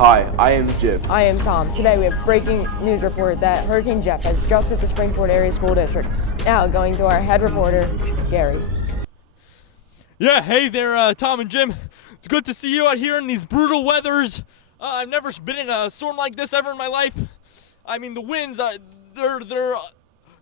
Hi, I am Jim. I am Tom. Today we have breaking news report that Hurricane Jeff has just hit the Springford Area School District. Now going to our head reporter, Gary. Yeah, hey there, Tom and Jim. It's good to see you out here in these brutal weathers. I've never been in a storm like this ever in my life. I mean, the winds, they're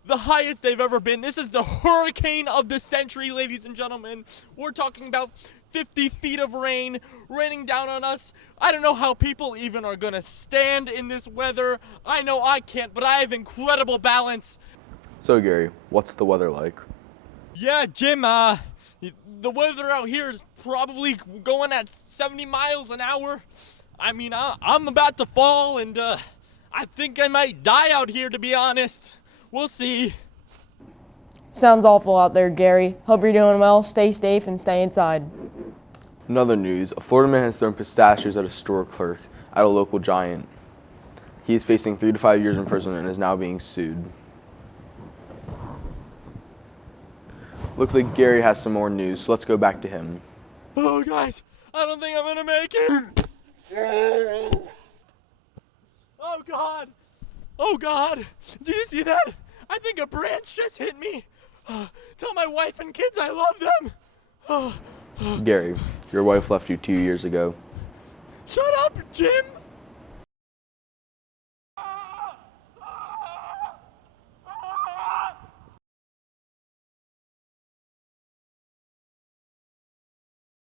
the highest they've ever been. This is the hurricane of the century, ladies and gentlemen. We're talking about 50 feet of rain raining down on us. I don't know how people even are gonna stand in this weather. I know I can't, but I have incredible balance. So Gary, what's the weather like? Yeah, Jim, the weather out here is probably going at 70 miles an hour. I mean, I'm about to fall, and I think I might die out here, to be honest. We'll see. Sounds awful out there, Gary. Hope you're doing well. Stay safe and stay inside. In other news, a Florida man has thrown pistachios at a store clerk at a local Giant. He is facing 3 to 5 years in prison and is now being sued. Looks like Gary has some more news, so let's go back to him. Oh, guys, I don't think I'm gonna make it. Oh, God. Oh, God. Did you see that? I think a branch just hit me. Tell my wife and kids I love them. Gary, your wife left you 2 years ago. Shut up, Jim.